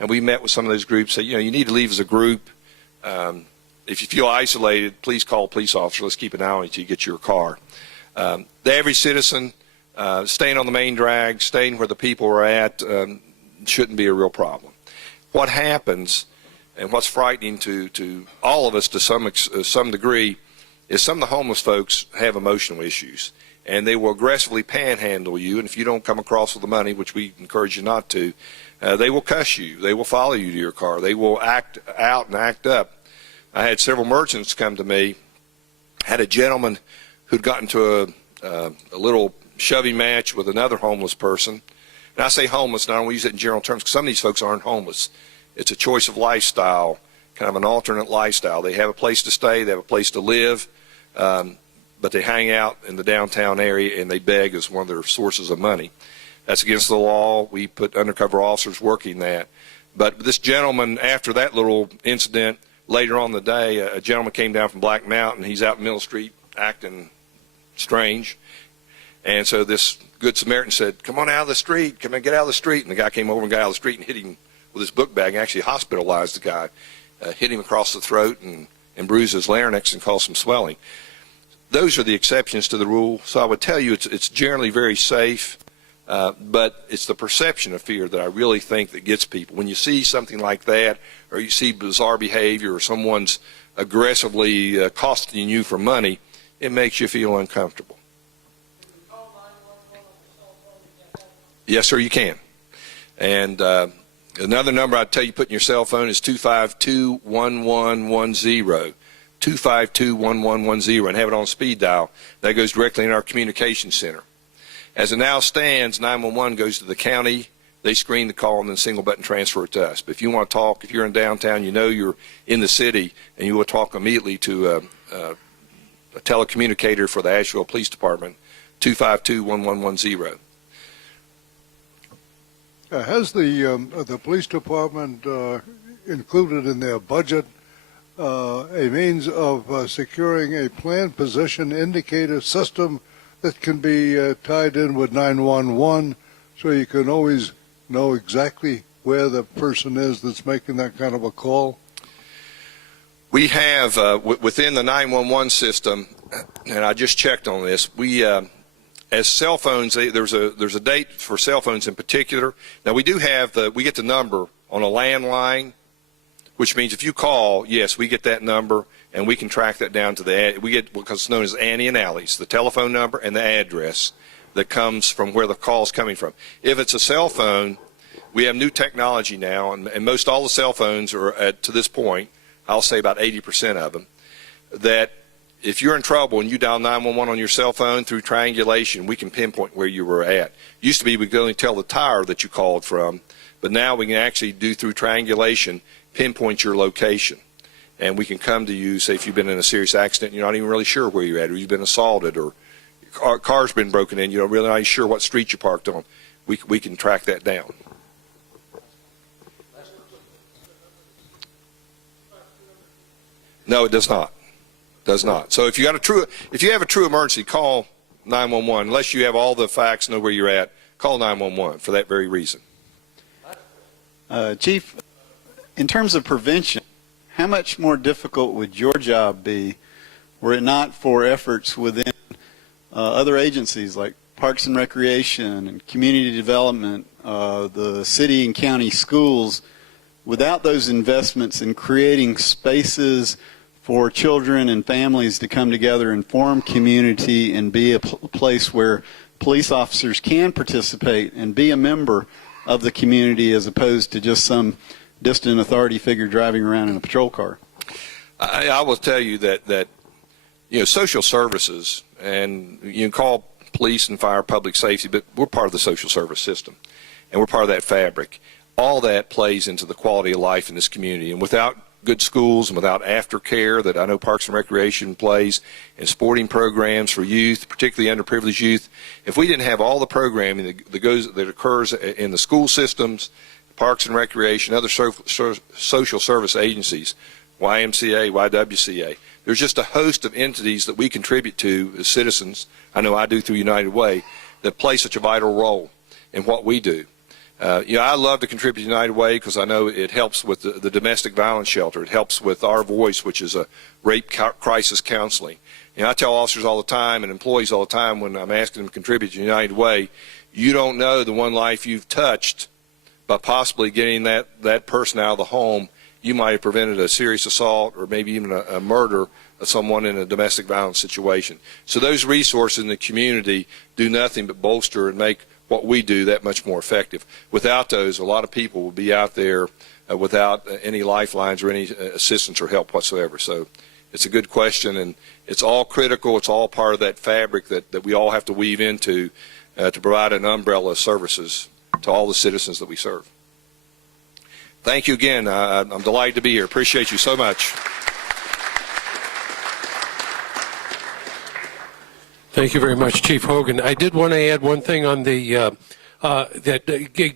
And we met with some of those groups, say, you need to leave as a group. If you feel isolated, please call a police officer. Let's keep an eye on you until you get your car. The average citizen, staying on the main drag, staying where the people are at, shouldn't be a real problem. What happens, and what's frightening to all of us to some degree, is some of the homeless folks have emotional issues, and they will aggressively panhandle you, and if you don't come across with the money, which we encourage you not to, they will cuss you. They will follow you to your car. They will act out and act up. I had several merchants come to me. I had a gentleman who'd gotten to a little shoving match with another homeless person. And I say homeless, and I don't use it in general terms, because some of these folks aren't homeless. It's a choice of lifestyle, kind of an alternate lifestyle. They have a place to stay, they have a place to live, but they hang out in the downtown area and they beg as one of their sources of money. That's against the law. We put undercover officers working that. But this gentleman, after that little incident, later on in the day, a gentleman came down from Black Mountain. He's out in Middle Street acting strange. And so this Good Samaritan said, come on out of the street. Come on, get out of the street. And the guy came over and got out of the street and hit him with his book bag and actually hospitalized the guy, hit him across the throat and bruised his larynx and caused some swelling. Those are the exceptions to the rule. So I would tell you it's generally very safe, but it's the perception of fear that I really think that gets people. When you see something like that, or you see bizarre behavior, or someone's aggressively costing you for money, it makes you feel uncomfortable. Yes, sir, you can. And another number I'd tell you put in your cell phone is 252-1110. 252-1110, and have it on speed dial. That goes directly in our communication center. As it now stands, 911 goes to the county. They screen the call and then single button transfer it to us. But if you want to talk, if you're in downtown, you know you're in the city, and you will talk immediately to a telecommunicator for the Asheville Police Department, 252-1110. Has the police department included in their budget a means of securing a planned position indicator system that can be tied in with 911 so you can always know exactly where the person is that's making that kind of a call? We have, within the 911 system, and I just checked on this, we, as cell phones, there's a date for cell phones in particular. Now we do have we get the number on a landline which means if you call, yes, we get that number and we can track that down to we get what's known as Annie and Allie's, the telephone number and the address that comes from where the call is coming from. If it's a cell phone, we have new technology now, and most all the cell phones are to this point, I'll say about 80% of them, that if you're in trouble and you dial 911 on your cell phone through triangulation, we can pinpoint where you were at. Used to be we could only tell the tower that you called from, but now we can actually do through triangulation, pinpoint your location. And we can come to you, say if you've been in a serious accident, you're not even really sure where you're at, or you've been assaulted, or your car's been broken in, you're really not even sure what street you parked on. We can track that down. No, it does not. Does not. So if you have a true emergency, call 911. Unless you have all the facts, know where you're at, call 911 for that very reason. Chief, in terms of prevention, how much more difficult would your job be were it not for efforts within other agencies like Parks and Recreation and Community Development, the city and county schools? Without those investments in creating spaces for children and families to come together and form community and be a place where police officers can participate and be a member of the community as opposed to just some distant authority figure driving around in a patrol car. I will tell you that social services, and you can call police and fire public safety, but we're part of the social service system, and we're part of that fabric. All that plays into the quality of life in this community, and without good schools and without aftercare that I know Parks and Recreation plays, and sporting programs for youth, particularly underprivileged youth, if we didn't have all the programming that occurs in the school systems, Parks and Recreation, other social service agencies, YMCA, YWCA, there's just a host of entities that we contribute to as citizens, I know I do through United Way, that play such a vital role in what we do. I love to contribute to United Way because I know it helps with the domestic violence shelter. It helps with Our Voice, which is a rape crisis counseling. I tell officers all the time and employees all the time when I'm asking them to contribute to United Way, you don't know the one life you've touched by possibly getting that person out of the home. You might have prevented a serious assault or maybe even a murder of someone in a domestic violence situation. So those resources in the community do nothing but bolster and make what we do that much more effective. Without those, a lot of people will be out there without any lifelines or any assistance or help whatsoever. So it's a good question, and it's all critical. It's all part of that fabric that we all have to weave into to provide an umbrella of services to all the citizens that we serve. Thank you again. I'm delighted to be here. Appreciate you so much. Thank you very much, Chief Hogan. I did want to add one thing on the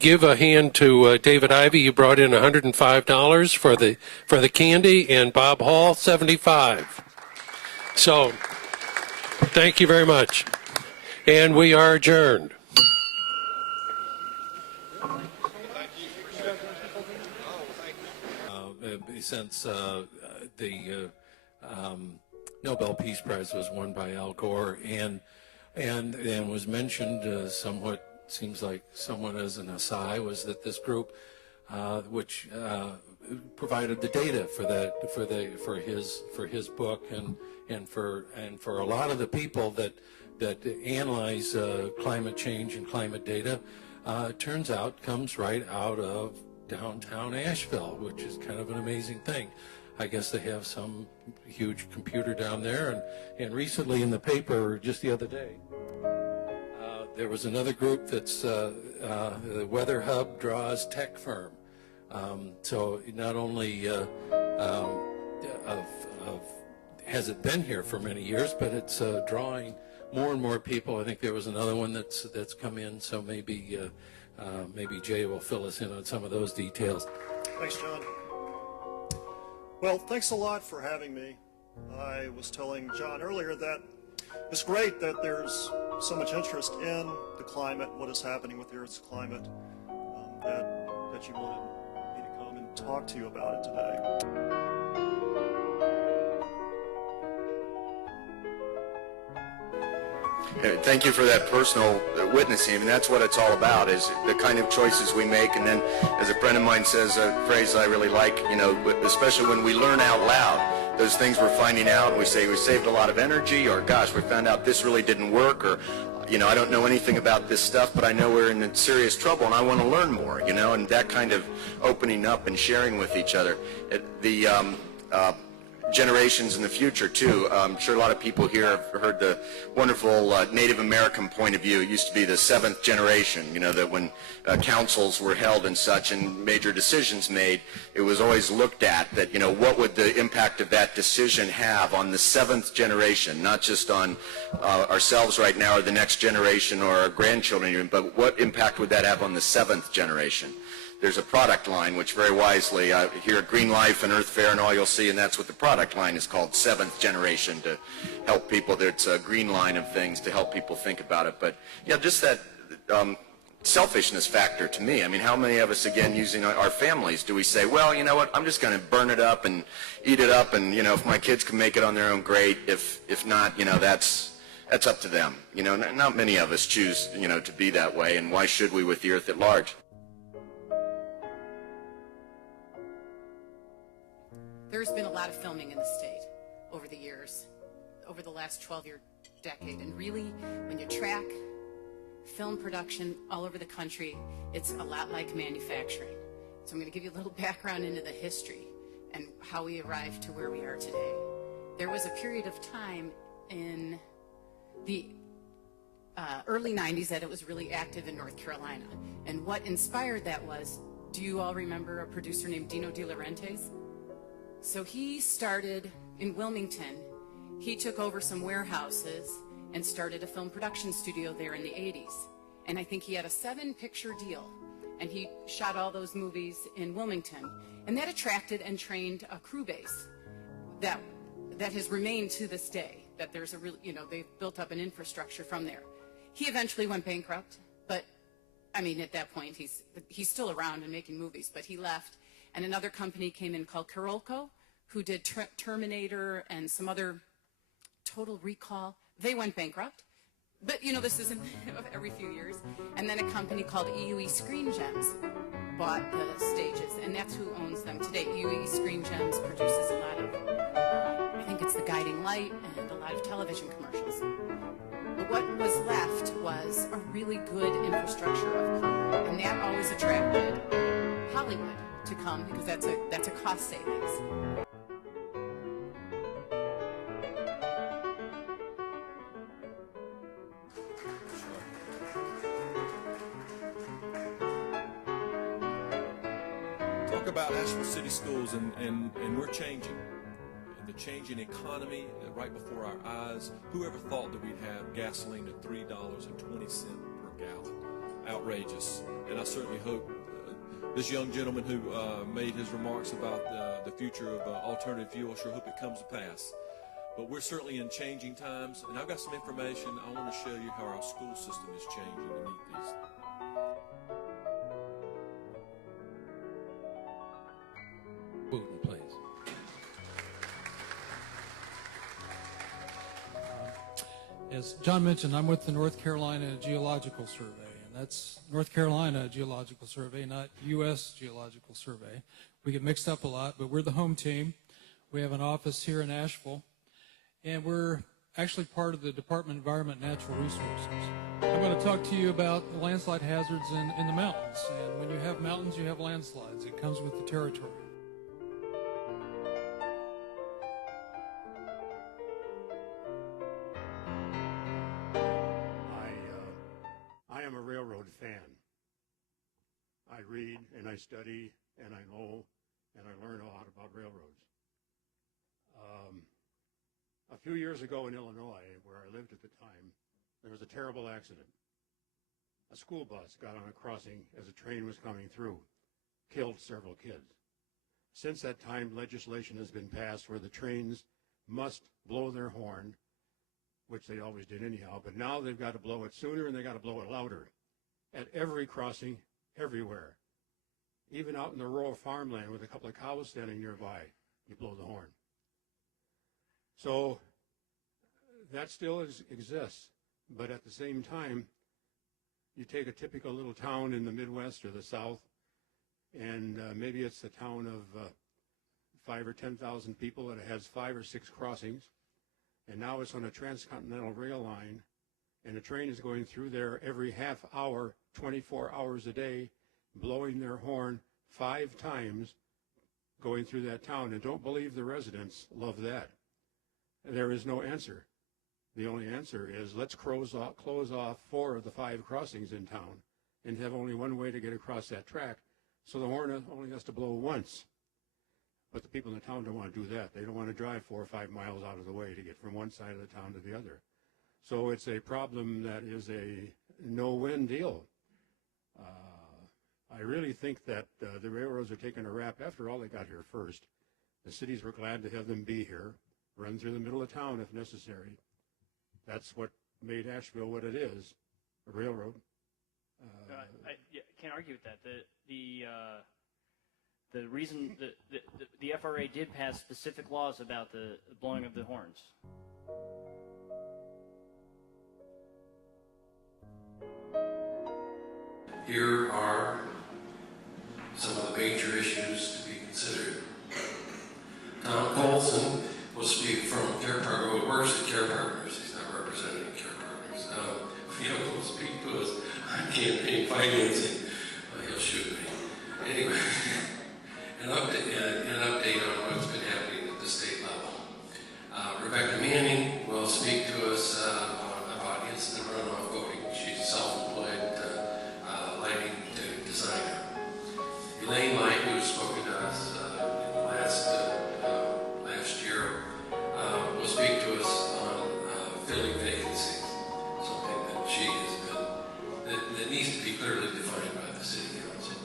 give a hand to David Ivey. You brought in $105 for the candy, and Bob Hall $75. So, thank you very much, and we are adjourned. Since the Nobel Peace Prize was won by Al Gore and was mentioned somewhat, seems like somewhat as an aside, was that this group which provided the data for his book and for a lot of the people that analyze climate change and climate data, turns out comes right out of downtown Asheville, which is kind of an amazing thing. I guess they have some huge computer down there, and recently in the paper, just the other day, there was another group that's the Weather Hub Draws Tech Firm. So not only has it been here for many years, but it's drawing more and more people. I think there was another one that's come in, so maybe Jay will fill us in on some of those details. Thanks, John. Well, thanks a lot for having me. I was telling John earlier that it's great that there's so much interest in the climate, what is happening with the Earth's climate, that you wanted me to come and talk to you about it today. Thank you for that personal witnessing, and that's what it's all about, is the kind of choices we make. And then, as a friend of mine says, a phrase I really like, you know, especially when we learn out loud, those things we're finding out, and we say we saved a lot of energy, or gosh, we found out this really didn't work, or, you know, I don't know anything about this stuff, but I know we're in serious trouble, and I want to learn more, you know, and that kind of opening up and sharing with each other. Generations in the future, too. I'm sure a lot of people here have heard the wonderful Native American point of view. It used to be the seventh generation, you know, that when councils were held and such and major decisions made, it was always looked at that, you know, what would the impact of that decision have on the seventh generation, not just on ourselves right now or the next generation or our grandchildren, but what impact would that have on the seventh generation? There's a product line, which very wisely, here at Green Life and Earth Fair and all you'll see, and that's what the product line is called, seventh generation, to help people. It's a green line of things to help people think about it. But yeah, just that selfishness factor to me. I mean, how many of us, again, using our families, do we say, well, you know what, I'm just going to burn it up and eat it up, and, you know, if my kids can make it on their own, great. If not, you know, that's up to them. You know, not many of us choose, you know, to be that way, and why should we with the earth at large? There's been a lot of filming in the state over the years, over the last 12-year decade, and really, when you track film production all over the country, it's a lot like manufacturing. So I'm going to give you a little background into the history and how we arrived to where we are today. There was a period of time in the early 90s that it was really active in North Carolina, and what inspired that was, do you all remember a producer named Dino De Laurentiis? So he started in Wilmington. He took over some warehouses and started a film production studio there in the 80s. And I think he had a 7-picture deal. And he shot all those movies in Wilmington. And that attracted and trained a crew base that has remained to this day. That there's a real, you know, they've built up an infrastructure from there. He eventually went bankrupt, but I mean, at that point, he's still around and making movies, but he left. And another company came in called Carolco, who did Terminator and some other Total Recall. They went bankrupt. But, you know, this isn't every few years. And then a company called EUE Screen Gems bought the stages, and that's who owns them today. EUE Screen Gems produces a lot of, I think it's The Guiding Light and a lot of television commercials. But what was left was a really good infrastructure of crew, and that always attracted Hollywood to come because that's a cost savings. Talk about Asheville City Schools, and we're changing. And the changing economy right before our eyes. Whoever thought that we'd have gasoline at $3.20 per gallon? Outrageous. And I certainly hope this young gentleman who made his remarks about the future of alternative fuel, sure hope it comes to pass. But we're certainly in changing times, and I've got some information. I want to show you how our school system is changing to meet these. Wooten, please. As John mentioned, I'm with the North Carolina Geological Survey, and that's North Carolina Geological Survey, not U.S. Geological Survey. We get mixed up a lot, but we're the home team. We have an office here in Asheville, and we're actually part of the Department of Environment and Natural Resources. I'm going to talk to you about the landslide hazards in the mountains, and when you have mountains, you have landslides. It comes with the territory. I am a railroad fan. I read and I study and I know and I learn a lot about railroads. A few years ago in Illinois, where I lived at the time, there was a terrible accident. A school bus got on a crossing as a train was coming through, killed several kids. Since that time, legislation has been passed where the trains must blow their horn, which they always did anyhow, but now they've got to blow it sooner and they've got to blow it louder at every crossing, everywhere. Even out in the rural farmland with a couple of cows standing nearby, you blow the horn. So that still exists. But at the same time, you take a typical little town in the Midwest or the South, and maybe it's a town of 5 or 10,000 people that has 5 or 6 crossings, and now it's on a transcontinental rail line, and a train is going through there every half hour, 24 hours a day, blowing their horn 5 times going through that town. And don't believe the residents love that. There is no answer. The only answer is let's close off 4 of the 5 crossings in town and have only one way to get across that track, so the horn only has to blow once. But the people in the town don't want to do that. They don't want to drive 4 or 5 miles out of the way to get from one side of the town to the other. So it's a problem that is a no-win deal. I really think that the railroads are taking a rap. After all, they got here first. The cities were glad to have them be here, run through the middle of town if necessary. That's what made Asheville what it is, a railroad. I can't argue with that. The reason the FRA did pass specific laws about the blowing of the horns. Here are some of the major issues to be considered. Tom Colson will speak from Care Partners, works at Care Partners. He's not representing Care Partners. He'll speak to us on campaign financing. He'll shoot me. Anyway, an update on what's been happening at the state level. Rebecca Manning will speak to us about instant runoff voting. She's a self-employed lighting designer. Elaine Light, who's spoken to us last year, will speak to us on filling vacancies, something that she has been, that needs to be clearly defined by the City Council.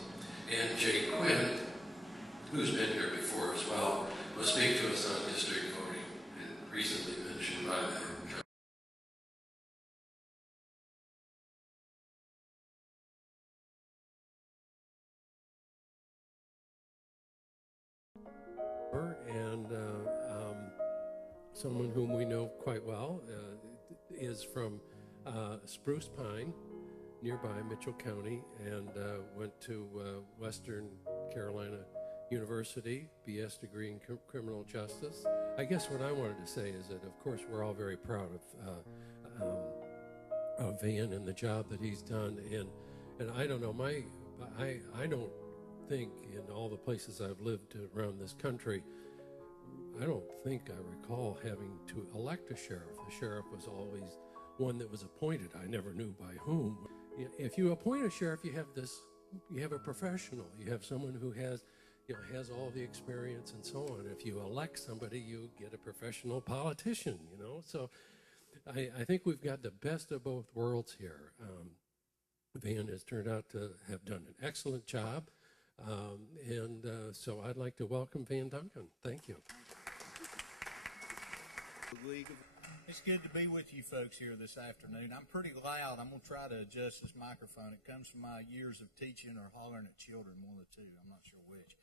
And Jay Quinn, who's been here before as well, will speak to us on district voting, and recently mentioned by the and someone whom we know quite well is from Spruce Pine, nearby Mitchell County, and went to Western Carolina University, BS degree in criminal justice. I guess what I wanted to say is that, of course, we're all very proud of Van and the job that he's done, and I don't know, I don't think in all the places I've lived around this country, I don't think I recall having to elect a sheriff. The sheriff was always one that was appointed. I never knew by whom. If you appoint a sheriff, you have a professional. You have someone who has all the experience and so on. If you elect somebody, you get a professional politician, So I think we've got the best of both worlds here. Van has turned out to have done an excellent job. So I'd like to welcome Van Duncan. Thank you. It's good to be with you folks here this afternoon. I'm pretty loud. I'm going to try to adjust this microphone. It comes from my years of teaching or hollering at children, one of the two. I'm not sure which.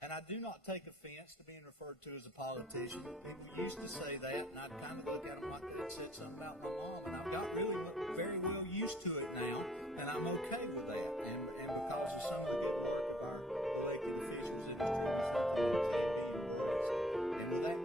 And I do not take offense to being referred to as a politician. People used to say that, and I'd kind of look at them like they'd said something about my mom, and I've got really very well used to it now, and I'm okay with that. And because of some of the good work of our elected officials, it is truly something that can be embraced. And with that